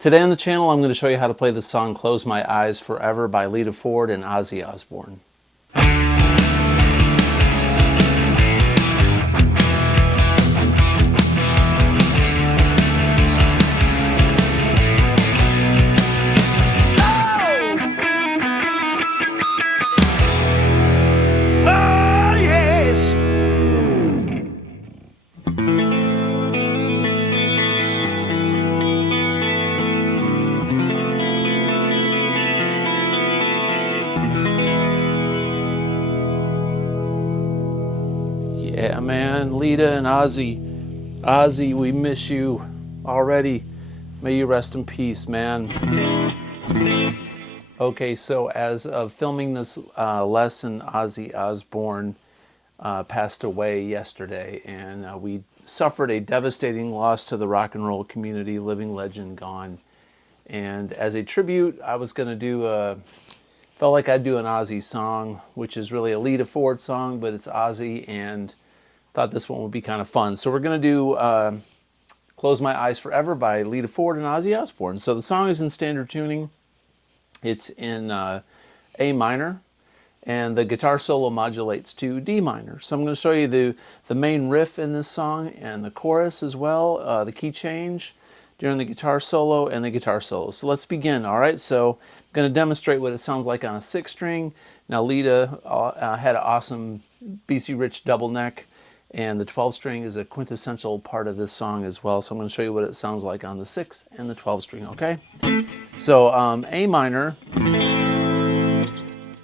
Today on the channel, I'm going to show you how to play the song Close My Eyes Forever by Lita and Ozzy Osbourne. Yeah, man, Lita and Ozzy. Ozzy, we miss you already. May you rest in peace, man. Okay, so as of filming this lesson, Ozzy Osbourne passed away yesterday, and we suffered a devastating loss to the rock and roll community, living legend gone. And as a tribute, I was going to do felt like I'd do an Ozzy song, which is really a Lita Ford song, but it's Ozzy, and thought this one would be kind of fun. So we're going to do Close My Eyes Forever by Lita Ford and Ozzy Osbourne. So the song is in standard tuning. It's in A minor, and the guitar solo modulates to D minor. So I'm going to show you the main riff in this song and the chorus as well, the key change during the guitar solo and the guitar solo. So let's begin, all right? So I'm going to demonstrate what it sounds like on a 6-string. Now Lita had an awesome BC Rich double neck, and the 12-string is a quintessential part of this song as well. So I'm going to show you what it sounds like on the 6 and the 12-string, okay? So A minor,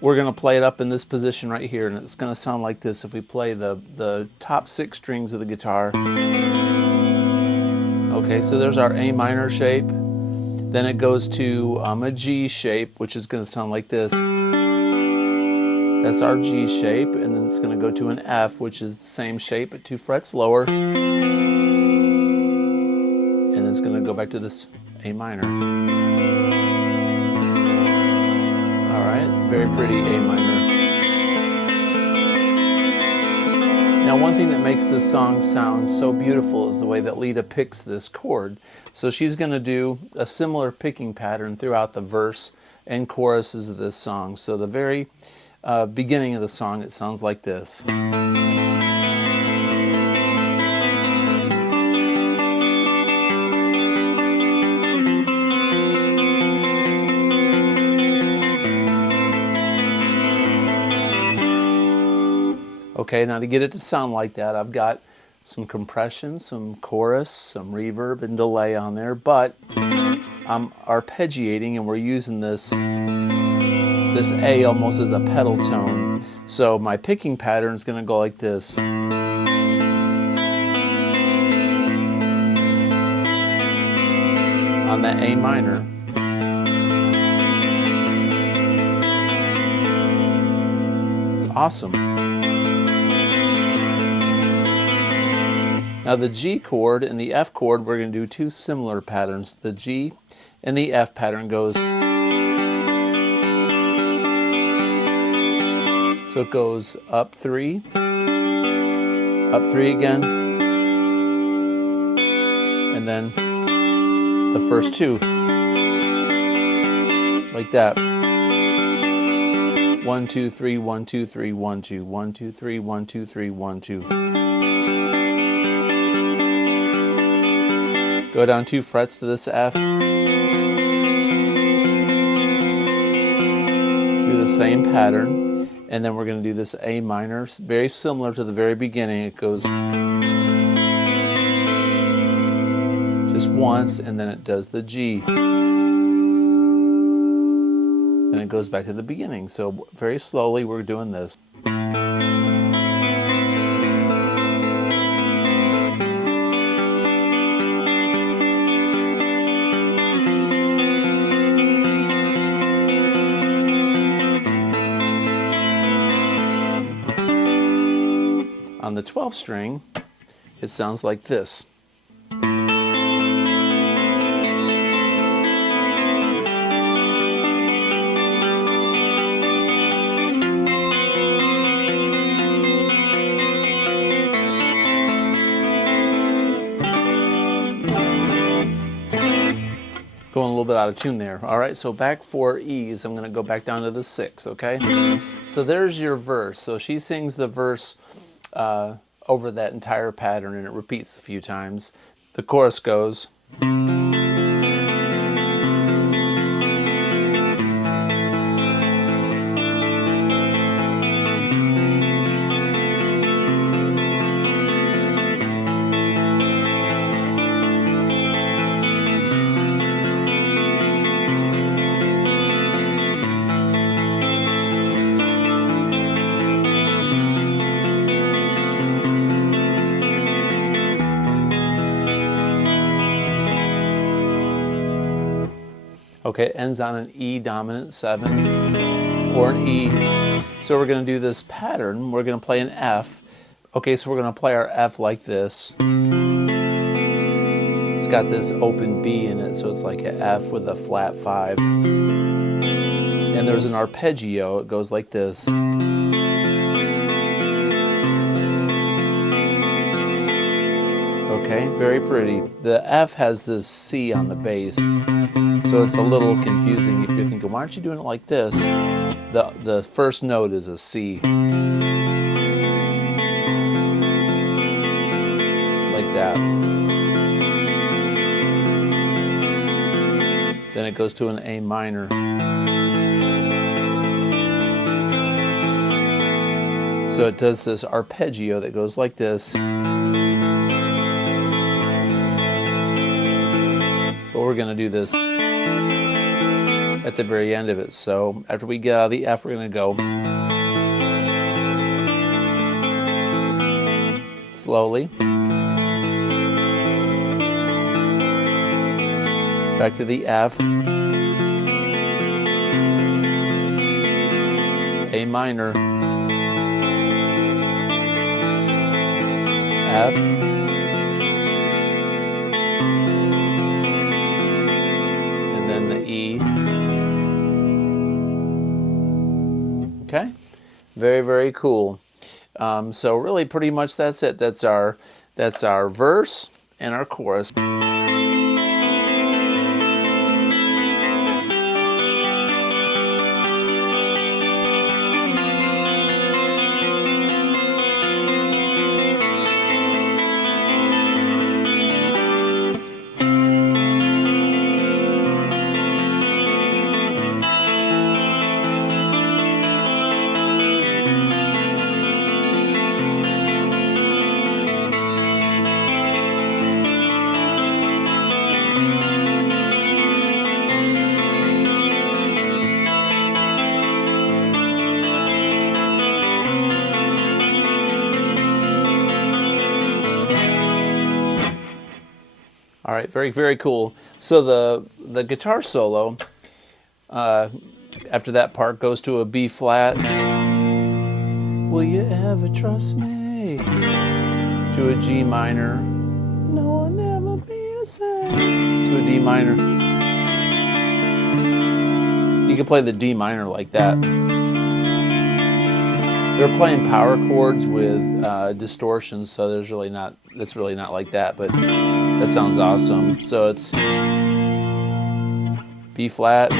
we're going to play it up in this position right here, and it's going to sound like this if we play the top 6 strings of the guitar. Okay, so there's our A minor shape. Then it goes to a G shape, which is going to sound like this. That's our G shape, and then it's going to go to an F, which is the same shape but 2 frets lower. And then it's going to go back to this A minor. All right, very pretty A minor. Now, one thing that makes this song sound so beautiful is the way that Lita picks this chord. So she's going to do a similar picking pattern throughout the verse and choruses of this song. So the very beginning of the song, it sounds like this. Okay, now to get it to sound like that, I've got some compression, some chorus, some reverb and delay on there, but I'm arpeggiating, and we're using this A almost as a pedal tone. So my picking pattern is going to go like this. On the A minor. It's awesome. Now the G chord and the F chord, we're going to do 2 similar patterns. The G and the F pattern goes. So it goes up 3 again, and then the first 2, like that. 1, 2, 3, 1, 2, 3, 1, 2, 1, 2, 3, 1, 2, 3, 1, 2. Go down 2 frets to this F. Do the same pattern, and then we're going to do this A minor, very similar to the very beginning. It goes just once, and then it does the G. Then it goes back to the beginning. So very slowly we're doing this. On the 12th string, it sounds like this. Going a little bit out of tune there. All right, so back 4 E's. I'm going to go back down to the 6, okay? So there's your verse. So she sings the verse over that entire pattern, and it repeats a few times. The chorus goes. Okay, it ends on an E dominant 7 or an E. So we're going to do this pattern. We're going to play an F. Okay, so we're going to play our F like this. It's got this open B in it, so it's like an F with a flat 5. And there's an arpeggio. It goes like this. Okay, very pretty. The F has this C on the bass. So it's a little confusing if you're thinking, why aren't you doing it like this? The first note is a C. Like that. Then it goes to an A minor. So it does this arpeggio that goes like this. But we're going to do this at the very end of it. So after we get out of the F, we're going to go slowly back to the F, A minor, F, and then the E. Okay, very, very cool. So really pretty much that's it. That's our verse and our chorus. All right, very, very cool. So the guitar solo after that part goes to a B flat. Will you ever trust me? To a G minor. No, I'll never be the same. To a D minor. You can play the D minor like that. They're playing power chords with distortion, so that's really not like that, but that sounds awesome. So it's B flat,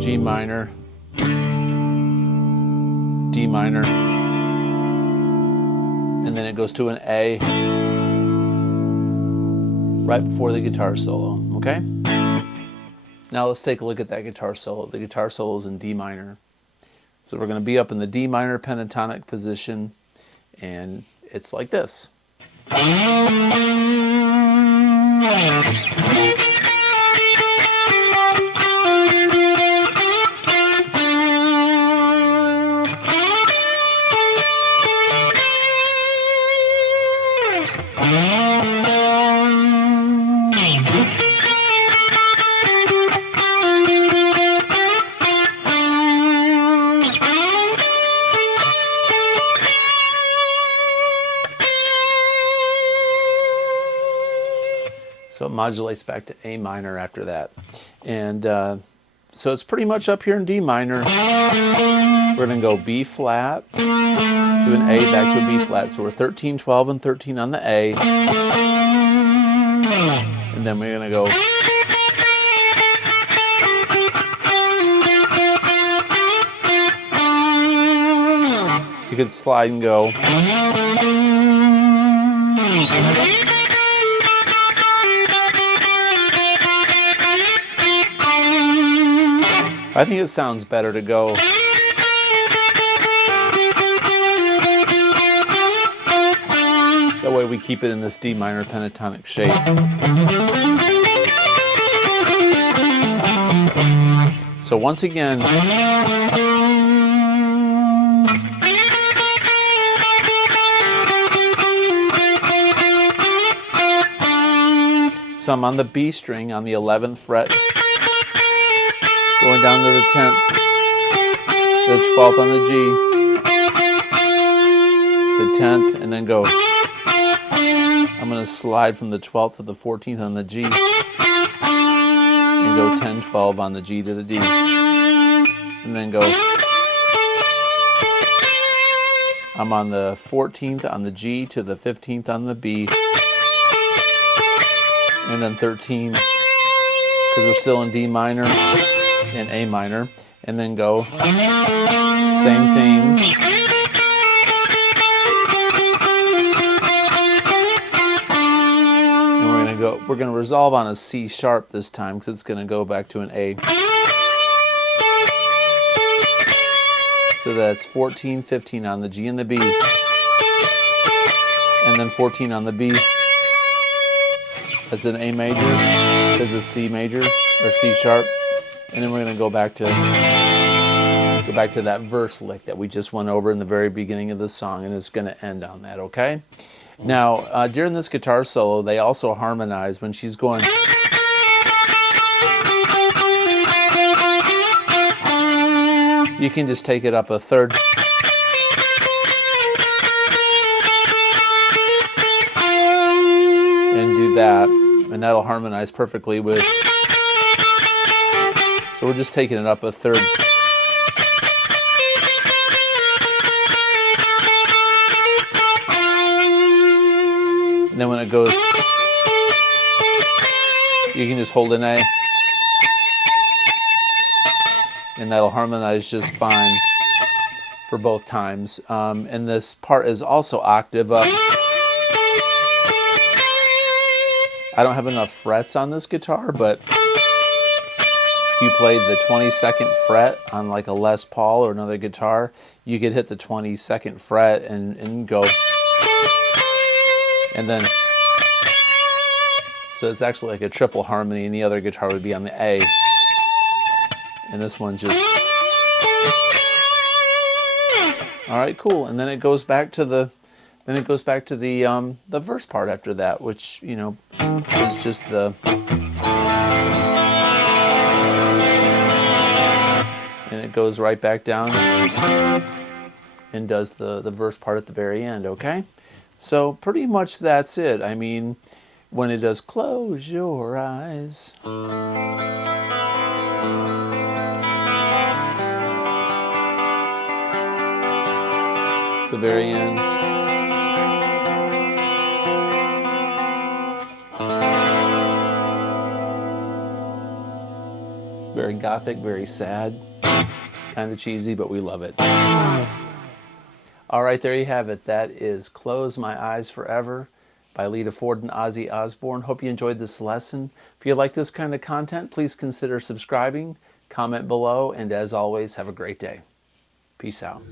G minor, D minor, and then it goes to an A right before the guitar solo, okay? Now let's take a look at that guitar solo. The guitar solo is in D minor. So we're going to be up in the D minor pentatonic position, and it's like this. So it modulates back to A minor after that. And so it's pretty much up here in D minor. We're going to go B flat to an A back to a B flat. So we're 13, 12, and 13 on the A. And then we're going to go You could slide and go. I think it sounds better to go. That way we keep it in this D minor pentatonic shape. So once again, so I'm on the B string on the 11th fret, going down to the 10th, the 12th on the G, the 10th, and then go. I'm going to slide from the 12th to the 14th on the G, and go 10, 12 on the G to the D, and then go. I'm on the 14th on the G to the 15th on the B, and then 13, because we're still in D minor and A minor, and then go. Same theme. And we're going to resolve on a C sharp this time, because it's going to go back to an A. So that's 14, 15 on the G and the B, and then 14 on the B. That's an A major, that's a C major, or C sharp, and then we're going to go back to that verse lick that we just went over in the very beginning of the song, and it's going to end on that, okay? Now, during this guitar solo, they also harmonize when she's going. You can just take it up a third. And do that, and that'll harmonize perfectly with. So we're just taking it up a third. And then when it goes, you can just hold an A, and that'll harmonize just fine for both times. And this part is also octave up. I don't have enough frets on this guitar, but if you played the 22nd fret on like a Les Paul or another guitar, you could hit the 22nd fret and go. And then, so it's actually like a triple harmony, and the other guitar would be on the A. And this one's just. All right, cool. And then it goes back to the verse part after that, which, you know, is just the. And it goes right back down and does the verse part at the very end, okay? So pretty much that's it. I mean, when it does close your eyes. The very end. Very gothic, very sad, kind of cheesy, but we love it. All right, there you have it. That is Close My Eyes Forever by Lita Ford and Ozzy Osbourne. Hope you enjoyed this lesson. If you like this kind of content, please consider subscribing, comment below, and as always, have a great day. Peace out.